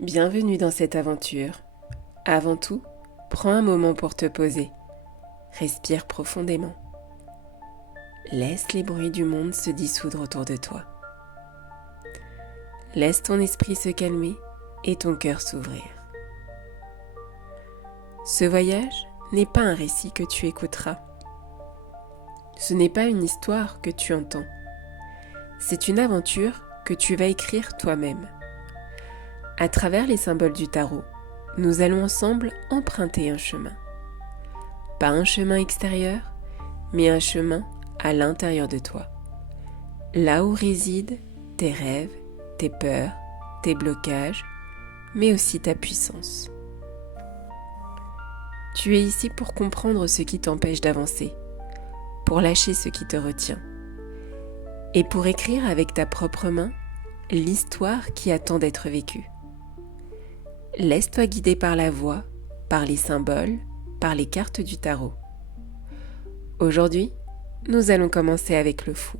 Bienvenue dans cette aventure. Avant tout, prends un moment pour te poser. Respire profondément. Laisse les bruits du monde se dissoudre autour de toi. Laisse ton esprit se calmer et ton cœur s'ouvrir. Ce voyage n'est pas un récit que tu écouteras. Ce n'est pas une histoire que tu entends. C'est une aventure que tu vas écrire toi-même. À travers les symboles du tarot, nous allons ensemble emprunter un chemin. Pas un chemin extérieur, mais un chemin à l'intérieur de toi. Là où résident tes rêves, tes peurs, tes blocages, mais aussi ta puissance. Tu es ici pour comprendre ce qui t'empêche d'avancer, pour lâcher ce qui te retient, et pour écrire avec ta propre main l'histoire qui attend d'être vécue. Laisse-toi guider par la voix, par les symboles, par les cartes du tarot. Aujourd'hui, nous allons commencer avec le fou.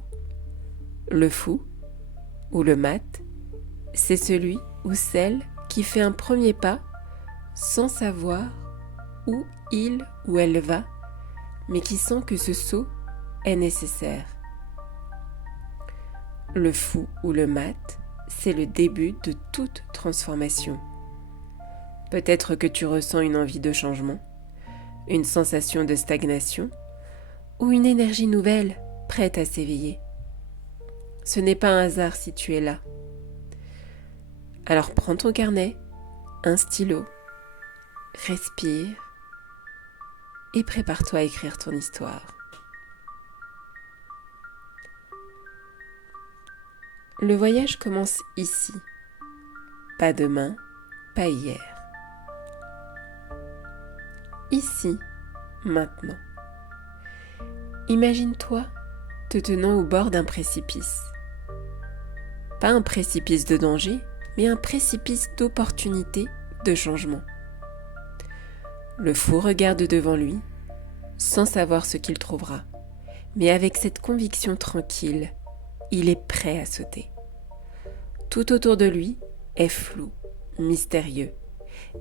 Le fou, ou le mat, c'est celui ou celle qui fait un premier pas sans savoir où il ou elle va, mais qui sent que ce saut est nécessaire. Le fou ou le mat, c'est le début de toute transformation. Peut-être que tu ressens une envie de changement, une sensation de stagnation ou une énergie nouvelle prête à s'éveiller. Ce n'est pas un hasard si tu es là. Alors prends ton carnet, un stylo, respire et prépare-toi à écrire ton histoire. Le voyage commence ici, pas demain, pas hier. Ici, maintenant. Imagine-toi te tenant au bord d'un précipice. Pas un précipice de danger, mais un précipice d'opportunité, de changement. Le fou regarde devant lui, sans savoir ce qu'il trouvera, mais avec cette conviction tranquille, il est prêt à sauter. Tout autour de lui est flou, mystérieux.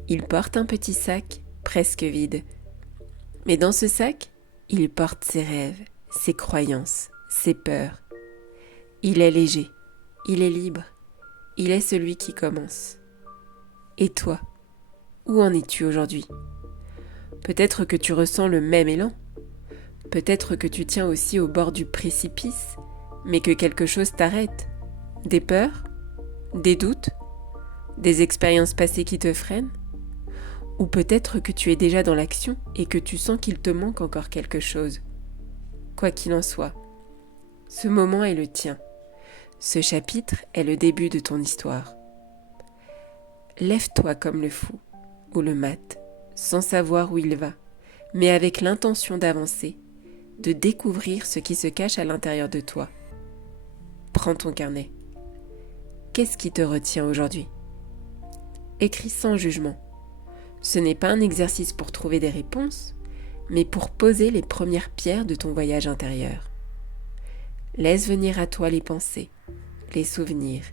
Il porte un petit sac presque vide. Mais dans ce sac, il porte ses rêves, ses croyances, ses peurs. Il est léger, il est libre, il est celui qui commence. Et toi, où en es-tu aujourd'hui ? Peut-être que tu ressens le même élan. Peut-être que tu tiens aussi au bord du précipice, mais que quelque chose t'arrête. Des peurs ? Des doutes ? Des expériences passées qui te freinent ? Ou peut-être que tu es déjà dans l'action et que tu sens qu'il te manque encore quelque chose. Quoi qu'il en soit, ce moment est le tien. Ce chapitre est le début de ton histoire. Lève-toi comme le fou ou le mat, sans savoir où il va, mais avec l'intention d'avancer, de découvrir ce qui se cache à l'intérieur de toi. Prends ton carnet. Qu'est-ce qui te retient aujourd'hui ? Écris sans jugement. Ce n'est pas un exercice pour trouver des réponses, mais pour poser les premières pierres de ton voyage intérieur. Laisse venir à toi les pensées, les souvenirs,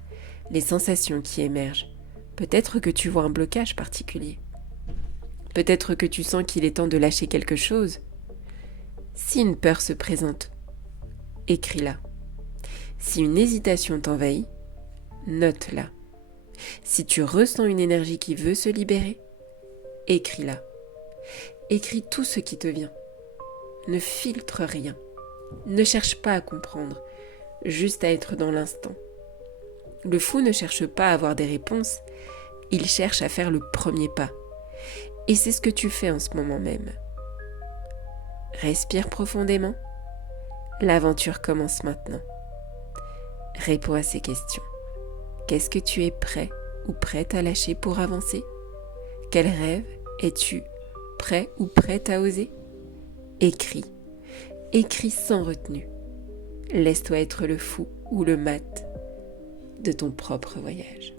les sensations qui émergent. Peut-être que tu vois un blocage particulier. Peut-être que tu sens qu'il est temps de lâcher quelque chose. Si une peur se présente, écris-la. Si une hésitation t'envahit, note-la. Si tu ressens une énergie qui veut se libérer, écris-la. Écris tout ce qui te vient. Ne filtre rien. Ne cherche pas à comprendre, juste à être dans l'instant. Le fou ne cherche pas à avoir des réponses, il cherche à faire le premier pas. Et c'est ce que tu fais en ce moment même. Respire profondément. L'aventure commence maintenant. Réponds à ces questions. Qu'est-ce que tu es prêt ou prête à lâcher pour avancer ? Quel rêve es-tu prêt ou prête à oser ? Écris. Écris sans retenue. Laisse-toi être le fou ou le mat de ton propre voyage.